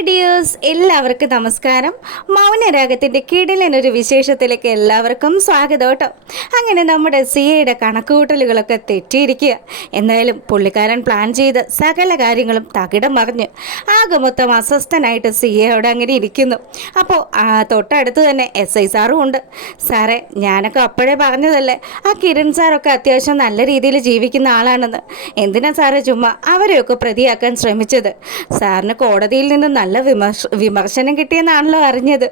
Hi dears, എല്ലാവർക്കും നമസ്കാരം. മൗനരാഗത്തിൻ്റെ കിടിലനൊരു വിശേഷത്തിലേക്ക് എല്ലാവർക്കും സ്വാഗതം കേട്ടോ. അങ്ങനെ നമ്മുടെ സിയയുടെ കണക്കുകൂട്ടലുകളൊക്കെ തെറ്റിയിരിക്കുക. എന്തായാലും പുള്ളിക്കാരൻ പ്ലാൻ ചെയ്ത് സകല കാര്യങ്ങളും തകിടം മറിഞ്ഞ് ആകെ മൊത്തം അസ്വസ്ഥനായിട്ട് സിയയോടെ അങ്ങനെ ഇരിക്കുന്നു. അപ്പോൾ തൊട്ടടുത്ത് തന്നെ SI സാറും ഉണ്ട്. സാറേ, ഞാനൊക്കെ അപ്പോഴേ പറഞ്ഞതല്ലേ ആ കിരൺ സാറൊക്കെ അത്യാവശ്യം നല്ല രീതിയിൽ ജീവിക്കുന്ന ആളാണെന്ന്. എന്തിനാ സാറേ ചുമ്മാ അവരെയൊക്കെ പ്രതിയാക്കാൻ ശ്രമിച്ചത്? സാറിന് കോടതിയിൽ നിന്ന് നല്ല വിമർശനം കിട്ടിയെന്നാണല്ലോ അറിഞ്ഞത്.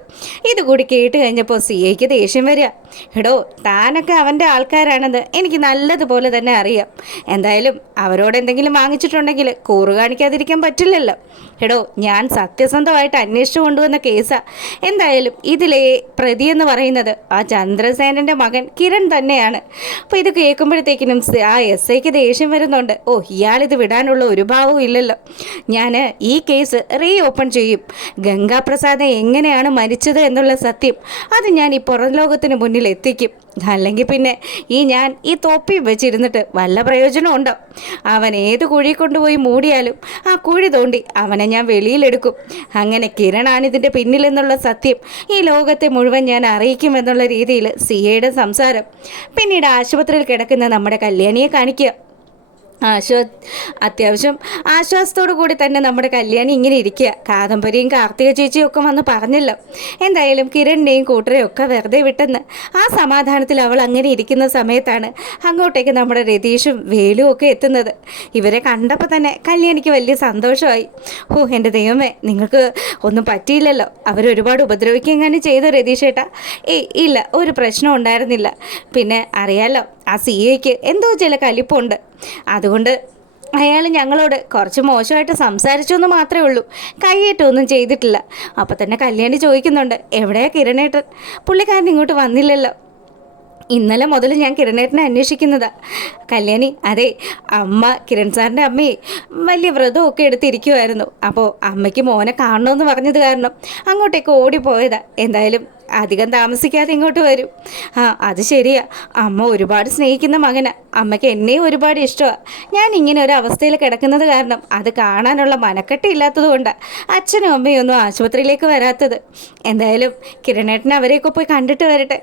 ഇതുകൂടി കേട്ട് കഴിഞ്ഞപ്പോൾ സിയയ്ക്ക് ദേഷ്യം വരിക. എടോ, താനൊക്കെ അവൻ്റെ ആൾക്കാരാണെന്ന് എനിക്ക് നല്ലതുപോലെ തന്നെ അറിയാം. എന്തായാലും അവരോട് എന്തെങ്കിലും വാങ്ങിച്ചിട്ടുണ്ടെങ്കിൽ കൂറ് കാണിക്കാതിരിക്കാൻ പറ്റില്ലല്ലോ. എടോ, ഞാൻ സത്യസന്ധമായിട്ട് അന്വേഷിച്ചു കൊണ്ടുവന്ന കേസാ. എന്തായാലും ഇതിലെ പ്രതിയെന്ന് പറയുന്നത് ആ ചന്ദ്രസേനൻ്റെ മകൻ കിരൺ തന്നെയാണ്. അപ്പോൾ ഇത് കേൾക്കുമ്പോഴത്തേക്കിനും ആ SIക്ക് ദേഷ്യം വരുന്നുണ്ട്. ഇയാളിത് വിടാനുള്ള ഒരു ഭാവവും ഇല്ലല്ലോ. ഞാൻ ഈ കേസ് ഓപ്പൺ ചെയ്യും. ഗംഗാപ്രസാദ് എങ്ങനെയാണ് മരിച്ചത് എന്നുള്ള സത്യം അത് ഞാൻ ഈ പുറം ലോകത്തിന് മുന്നിൽ എത്തിക്കും. അല്ലെങ്കിൽ പിന്നെ ഞാൻ ഈ തൊപ്പിയും വെച്ചിരുന്നിട്ട് വല്ല പ്രയോജനം ഉണ്ടോ? അവൻ ഏത് കുഴി കൊണ്ടുപോയി മൂടിയാലും ആ കുഴി തോണ്ടി അവനെ ഞാൻ വെളിയിലെടുക്കും. അങ്ങനെ കിരണാണിതിൻ്റെ പിന്നിലെന്നുള്ള സത്യം ഈ ലോകത്തെ മുഴുവൻ ഞാൻ അറിയിക്കുമെന്നുള്ള രീതിയിൽ സിയയുടെ സംസാരം. പിന്നീട് ആശുപത്രിയിൽ കിടക്കുന്ന നമ്മുടെ കല്യാണിയെ കാണിക്കുക. അത്യാവശ്യം ആശ്വാസത്തോടു കൂടി തന്നെ നമ്മുടെ കല്യാണി ഇങ്ങനെ ഇരിക്കുക. കാദംബരിയും കാർത്തിക ചേച്ചിയും ഒക്കെ വന്ന് പറഞ്ഞല്ലോ. എന്തായാലും കിരണിനെയും കൂട്ടരെയും ഒക്കെ വെറുതെ വിട്ടെന്ന് ആ സമാധാനത്തിൽ അവൾ അങ്ങനെ ഇരിക്കുന്ന സമയത്താണ് അങ്ങോട്ടേക്ക് നമ്മുടെ രതീഷും വേലും ഒക്കെ എത്തുന്നത്. ഇവരെ കണ്ടപ്പോൾ തന്നെ കല്യാണിക്ക് വലിയ സന്തോഷമായി. എൻ്റെ ദൈവമേ, നിങ്ങൾക്ക് ഒന്നും പറ്റിയില്ലല്ലോ? അവരൊരുപാട് ഉപദ്രവിക്കുകയെങ്ങനെ ചെയ്തു രതീഷേട്ടാ? ഇല്ല, ഒരു പ്രശ്നം ഉണ്ടായിരുന്നില്ല. പിന്നെ അറിയാലോ, ആ CAക്ക് എന്തോ ചില കലിപ്പുണ്ട്. അതുകൊണ്ട് അയാൾ ഞങ്ങളോട് കുറച്ച് മോശമായിട്ട് സംസാരിച്ചു എന്ന് മാത്രമേ ഉള്ളൂ. കൈയേറ്റൊന്നും ചെയ്തിട്ടില്ല. അപ്പോൾ തന്നെ കല്യാണി ചോദിക്കുന്നുണ്ട്, എവിടെയാ കിരണേട്ടൻ? പുള്ളിക്കാരൻ ഇങ്ങോട്ട് വന്നില്ലല്ലോ. ഇന്നലെ മുതൽ ഞാൻ കിരണേട്ടനെ അന്വേഷിക്കുന്നതാ. കല്യാണി, അതെ, അമ്മ കിരൺ സാറിൻ്റെ അമ്മയെ വലിയ വ്രതമൊക്കെ എടുത്തിരിക്കുമായിരുന്നു. അപ്പോൾ അമ്മയ്ക്ക് മോനെ കാണണമെന്ന് പറഞ്ഞത് കാരണം അങ്ങോട്ടേക്ക് ഓടിപ്പോയതാ. എന്തായാലും അധികം താമസിക്കാതെ ഇങ്ങോട്ട് വരും. അത് ശരിയാ, അമ്മ ഒരുപാട് സ്നേഹിക്കുന്ന മകനാ. അമ്മയ്ക്ക് എന്നെയും ഒരുപാട് ഇഷ്ടമാണ്. ഞാൻ ഇങ്ങനെ ഒരു അവസ്ഥയിൽ കിടക്കുന്നത് കാരണം അത് കാണാനുള്ള മനക്കെട്ടില്ലാത്തത് കൊണ്ടാണ് അച്ഛനും അമ്മയും ഒന്നും ആശുപത്രിയിലേക്ക് വരാത്തത്. എന്തായാലും കിരണേട്ടൻ അവരെയൊക്കെ പോയി കണ്ടിട്ട് വരട്ടെ,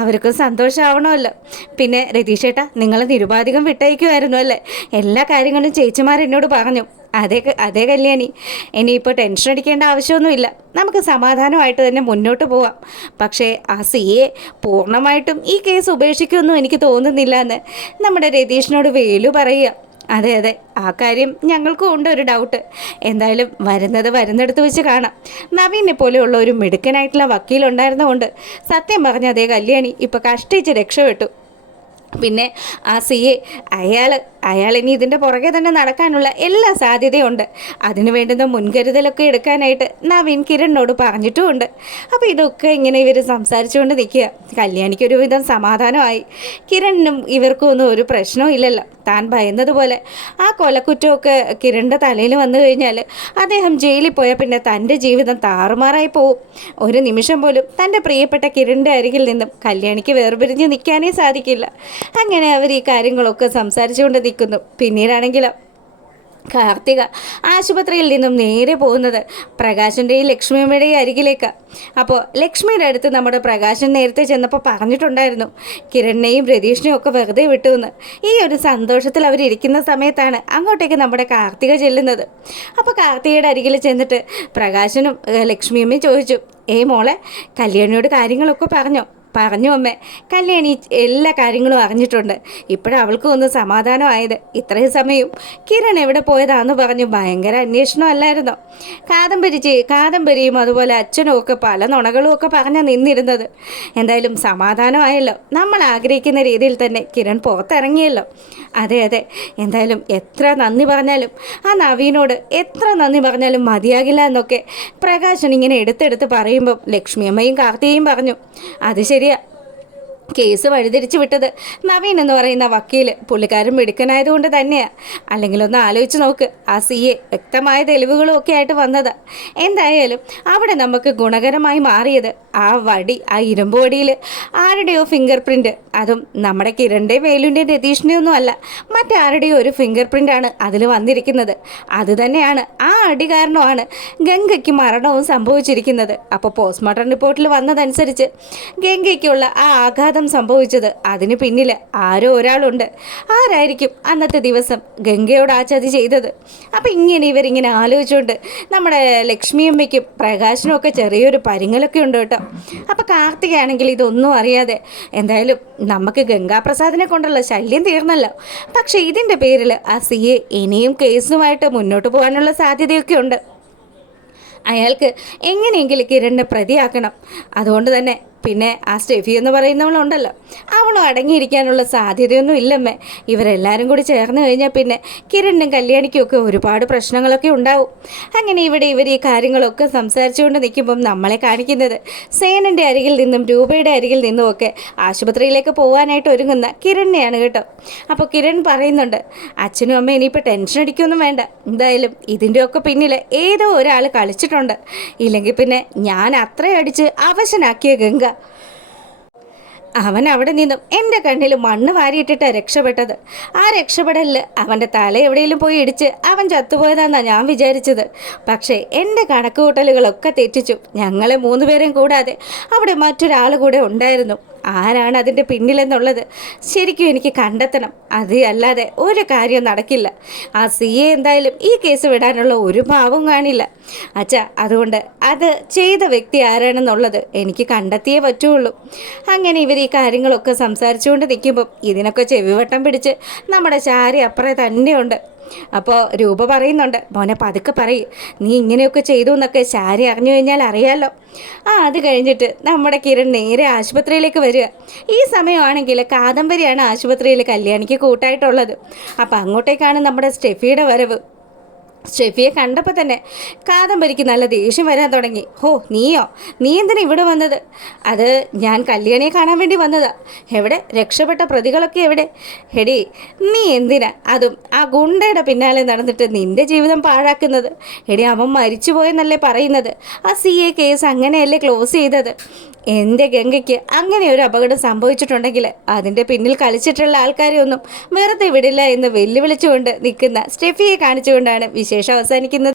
അവർക്ക് സന്തോഷമാവണമല്ലോ. പിന്നെ രതീഷേട്ടാ, നിങ്ങൾ നിരുപാധികം വിട്ടയക്കുമായിരുന്നു അല്ലേ? എല്ലാ കാര്യങ്ങളും ചേച്ചിമാർ എന്നോട് പറഞ്ഞു. അതെ കല്യാണി, ഇനിയിപ്പോൾ ടെൻഷൻ അടിക്കേണ്ട ആവശ്യമൊന്നുമില്ല. നമുക്ക് സമാധാനമായിട്ട് തന്നെ മുന്നോട്ട് പോവാം. പക്ഷേ ആ CA പൂർണ്ണമായിട്ടും ഈ കേസ് ഉപേക്ഷിക്കുമെന്നും എനിക്ക് തോന്നുന്നില്ല എന്ന് നമ്മുടെ രതീഷിനോട് വേലു പറയുക. അതെ, ആ കാര്യം ഞങ്ങൾക്കും ഉണ്ട് ഒരു ഡൗട്ട്. എന്തായാലും വരുന്നിടത്ത് വെച്ച് കാണാം. നവീനെ പോലെയുള്ള ഒരു മിടുക്കനായിട്ടുള്ള വക്കീലുണ്ടായിരുന്നതുകൊണ്ട് സത്യം പറഞ്ഞ അതേ കല്യാണി ഇപ്പോൾ കഷ്ടിച്ച് രക്ഷപ്പെട്ടു. പിന്നെ ആ CA അയാൾ ഇനി ഇതിൻ്റെ പുറകെ തന്നെ നടക്കാനുള്ള എല്ലാ സാധ്യതയുണ്ട്. അതിനു വേണ്ടുന്ന മുൻകരുതലൊക്കെ എടുക്കാനായിട്ട് നവീൻ കിരണിനോട് പറഞ്ഞിട്ടുമുണ്ട്. അപ്പോൾ ഇതൊക്കെ ഇങ്ങനെ ഇവർ സംസാരിച്ചുകൊണ്ട് നിൽക്കുക. കല്യാണിക്കൊരു വിധം സമാധാനമായി. കിരണിനും ഇവർക്കും ഒന്നും ഒരു പ്രശ്നവും ഇല്ലല്ലോ. താൻ ഭയന്നതുപോലെ ആ കൊലക്കുറ്റമൊക്കെ കിരണിൻ്റെ തലയിൽ വന്നു കഴിഞ്ഞാൽ അദ്ദേഹം ജയിലിൽ പോയാൽ പിന്നെ തൻ്റെ ജീവിതം താറുമാറായി പോവും. ഒരു നിമിഷം പോലും തൻ്റെ പ്രിയപ്പെട്ട കിരണിൻ്റെ അരികിൽ നിന്നും കല്യാണിക്ക് വേർപിരിഞ്ഞ് നിൽക്കാനേ സാധിക്കില്ല. അങ്ങനെ അവർ ഈ കാര്യങ്ങളൊക്കെ സംസാരിച്ചുകൊണ്ട് നിൽക്കുന്നു. പിന്നീടാണെങ്കിലോ കാർത്തിക ആശുപത്രിയിൽ നിന്നും നേരെ പോകുന്നത് പ്രകാശിൻ്റെയും ലക്ഷ്മിയമ്മയുടെയും അരികിലേക്കാണ്. അപ്പോൾ ലക്ഷ്മിയുടെ അടുത്ത് നമ്മുടെ പ്രകാശൻ നേരത്തെ ചെന്നപ്പോൾ പറഞ്ഞിട്ടുണ്ടായിരുന്നു കിരണിനെയും രതീഷിനെയും ഒക്കെ വെറുതെ വിട്ടുവെന്ന്. ഈ ഒരു സന്തോഷത്തിൽ അവരിയ്ക്കുന്ന സമയത്താണ് അങ്ങോട്ടേക്ക് നമ്മുടെ കാർത്തിക ചെല്ലുന്നത്. അപ്പോൾ കാർത്തികയുടെ അരികിൽ ചെന്നിട്ട് പ്രകാശനും ലക്ഷ്മിയമ്മയും ചോദിച്ചു, മോളെ, കല്യാണിയോട് കാര്യങ്ങളൊക്കെ പറഞ്ഞു അമ്മേ. കല്യാണി എല്ലാ കാര്യങ്ങളും അറിഞ്ഞിട്ടുണ്ട്. ഇപ്പോഴവൾക്ക് ഒന്ന് സമാധാനമായത്. ഇത്രയും സമയം കിരൺ എവിടെ പോയതാണെന്ന് പറഞ്ഞു ഭയങ്കര അന്വേഷണം അല്ലായിരുന്നോ? കാദംബരിയും അതുപോലെ അച്ഛനും ഒക്കെ പല നുണകളും ഒക്കെ പറഞ്ഞാൽ നിന്നിരുന്നത്. എന്തായാലും സമാധാനമായല്ലോ. നമ്മൾ ആഗ്രഹിക്കുന്ന രീതിയിൽ തന്നെ കിരൺ പുറത്തിറങ്ങിയല്ലോ. അതെ, എന്തായാലും എത്ര നന്ദി പറഞ്ഞാലും ആ നവീനോട് എത്ര നന്ദി പറഞ്ഞാലും മതിയാകില്ല എന്നൊക്കെ പ്രകാശൻ ഇങ്ങനെ എടുത്തെടുത്ത് പറയുമ്പം ലക്ഷ്മിയമ്മയും കാർത്തികയും പറഞ്ഞു, അത് ശരിയാ, കേസ് വഴിതിരിച്ചു വിട്ടത് നവീൻ എന്ന് പറയുന്ന വക്കീൽ പുള്ളിക്കാരൻ മിടുക്കനായതുകൊണ്ട് തന്നെയാണ്. അല്ലെങ്കിൽ ഒന്ന് ആലോചിച്ച് നോക്ക്, ആ CA വ്യക്തമായ തെളിവുകളും ഒക്കെ ആയിട്ട് വന്നത്. എന്തായാലും അവിടെ നമുക്ക് ഗുണകരമായി മാറിയത് ആ വടി, ആ ഇരുമ്പ് വടിയിൽ ആരുടെയോ ഫിംഗർ പ്രിൻറ്റ്, അതും നമ്മുടെ കിരണിൻ്റെയും വേലുൻ്റെയും രതീഷിൻ്റെയും ഒന്നും അല്ല, മറ്റാരുടെയോ ഒരു ഫിംഗർ പ്രിൻ്റാണ് അതിൽ വന്നിരിക്കുന്നത്. അതുതന്നെയാണ് ആ അടി കാരണമാണ് ഗംഗയ്ക്ക് മരണവും സംഭവിച്ചിരിക്കുന്നത്. അപ്പോൾ പോസ്റ്റ്മോർട്ടം റിപ്പോർട്ടിൽ വന്നതനുസരിച്ച് ഗംഗയ്ക്കുള്ള ആ ആഘാതം സംഭവിച്ചത് അതിന് പിന്നിൽ ആരോ ഒരാളുണ്ട്. ആരായിരിക്കും അന്നത്തെ ദിവസം ഗംഗയോട് ആ ചതി ചെയ്തത്? അപ്പം ഇവരിങ്ങനെ ആലോചിച്ചുകൊണ്ട് നമ്മുടെ ലക്ഷ്മിയമ്മയ്ക്കും പ്രകാശനും ഒക്കെ ചെറിയൊരു പരിങ്ങലൊക്കെ ഉണ്ട് കേട്ടോ. അപ്പം കാർത്തികയാണെങ്കിൽ ഇതൊന്നും അറിയാതെ, എന്തായാലും നമുക്ക് ഗംഗാപ്രസാദിനെ കൊണ്ടുള്ള ശല്യം തീർന്നല്ലോ, പക്ഷേ ഇതിൻ്റെ പേരിൽ ആ CA ഇനിയും കേസുമായിട്ട് മുന്നോട്ട് പോകാനുള്ള സാധ്യതയൊക്കെ ഉണ്ട്. അയാൾക്ക് എങ്ങനെയെങ്കിലും കിരണിനെ പ്രതിയാക്കണം. അതുകൊണ്ട് തന്നെ പിന്നെ ആ സ്റ്റെഫി എന്ന് പറയുന്നവളുണ്ടല്ലോ, അവളും അടങ്ങിയിരിക്കാനുള്ള സാധ്യതയൊന്നും ഇല്ലമ്മേ. ഇവരെല്ലാവരും കൂടി ചേർന്ന് കഴിഞ്ഞാൽ പിന്നെ കിരണിനും കല്യാണിക്കും ഒക്കെ ഒരുപാട് പ്രശ്നങ്ങളൊക്കെ ഉണ്ടാവും. അങ്ങനെ ഇവർ ഈ കാര്യങ്ങളൊക്കെ സംസാരിച്ചുകൊണ്ട് നിൽക്കുമ്പം നമ്മളെ കാണിക്കുന്നത് സേനൻ്റെ അരികിൽ നിന്നും രൂപയുടെ അരികിൽ നിന്നുമൊക്കെ ആശുപത്രിയിലേക്ക് പോകാനായിട്ട് ഒരുങ്ങുന്ന കിരണിനെയാണ് കേട്ടോ. അപ്പോൾ കിരൺ പറയുന്നുണ്ട്, അച്ഛനും അമ്മയും ഇനിയിപ്പോൾ ടെൻഷൻ അടിക്കൊന്നും വേണ്ട, എന്തായാലും ഇതിൻ്റെയൊക്കെ പിന്നിൽ ഏതോ ഒരാൾ കളിച്ചിട്ടുണ്ട്. ഇല്ലെങ്കിൽ പിന്നെ ഞാൻ അത്രയും അടിച്ച് അവശനാക്കിയ ഗംഗ, അവൻ അവിടെ നിന്നും എൻ്റെ കണ്ണിൽ മണ്ണ് വാരിയിട്ടിട്ടാണ് രക്ഷപ്പെട്ടത്. ആ രക്ഷപ്പെടലിൽ അവൻ്റെ തല എവിടെയെങ്കിലും പോയി ഇടിച്ച് അവൻ ചത്തുപോയതാണെന്നാണ് ഞാൻ വിചാരിച്ചത്. പക്ഷേ എൻ്റെ കണക്കുകൂട്ടലുകളൊക്കെ തെറ്റിച്ചു. ഞങ്ങളെ 3 പേരും കൂടാതെ അവിടെ മറ്റൊരാൾ കൂടെ ഉണ്ടായിരുന്നു. ആരാണ് അതിൻ്റെ പിന്നിലെന്നുള്ളത് ശരിക്കും എനിക്ക് കണ്ടെത്തണം. അത് അല്ലാതെ ഒരു കാര്യം നടക്കില്ല. ആ CA എന്തായാലും ഈ കേസ് വിടാനുള്ള ഒരു ഭാവവും കാണില്ല അച്ഛാ. അതുകൊണ്ട് അത് ചെയ്ത വ്യക്തി ആരാണെന്നുള്ളത് എനിക്ക് കണ്ടെത്തിയേ പറ്റുള്ളൂ. അങ്ങനെ ഈ കാര്യങ്ങളൊക്കെ സംസാരിച്ചുകൊണ്ട് നിൽക്കുമ്പം ഇതിനൊക്കെ ചെവിവട്ടം പിടിച്ച് നമ്മുടെ ചാരി അപ്പുറേ തന്നെയുണ്ട്. അപ്പോൾ രൂപ പറയുന്നുണ്ട്, മോനെ പതുക്കെ പറയും, നീ ഇങ്ങനെയൊക്കെ ചെയ്തു എന്നൊക്കെ ശാരി അറിഞ്ഞു കഴിഞ്ഞാൽ അറിയാമല്ലോ. അത് കഴിഞ്ഞിട്ട് നമ്മുടെ കിരൺ നേരെ ആശുപത്രിയിലേക്ക് വരിക. ഈ സമയമാണെങ്കിൽ കാദംബരിയാണ് ആശുപത്രിയിൽ കല്യാണിക്ക് കൂട്ടായിട്ടുള്ളത്. അപ്പോൾ അങ്ങോട്ടേക്കാണ് നമ്മുടെ സ്റ്റെഫിയുടെ വരവ്. സ്റ്റെഫിയെ കണ്ടപ്പോൾ തന്നെ കാദംബരിക്ക് നല്ല ദേഷ്യം വരാൻ തുടങ്ങി. നീ എന്തിനാ ഇവിടെ വന്നത്? അത് ഞാൻ കല്യാണിയെ കാണാൻ വേണ്ടി വന്നതാ. എവിടെ രക്ഷപ്പെട്ട പ്രതികളൊക്കെ എവിടെ? എടി നീ എന്തിനാ അതും ആ ഗുണ്ടയുടെ പിന്നാലെ നടന്നിട്ട് നിൻ്റെ ജീവിതം പാഴാക്കുന്നത്? എടി അവൻ മരിച്ചു പോയെന്നല്ലേ പറയുന്നത്? ആ CA കേസ് അങ്ങനെയല്ലേ ക്ലോസ് ചെയ്തത്? എൻ്റെ ഗംഗയ്ക്ക് അങ്ങനെ ഒരു അപകടം സംഭവിച്ചിട്ടുണ്ടെങ്കിൽ അതിൻ്റെ പിന്നിൽ കളിച്ചിട്ടുള്ള ആൾക്കാരെ ഒന്നും വെറുതെ വിടില്ല എന്ന് വെല്ലുവിളിച്ചുകൊണ്ട് നിൽക്കുന്ന സ്റ്റെഫിയെ കാണിച്ചുകൊണ്ടാണ് വിശേഷം അവസാനിക്കുന്നത്.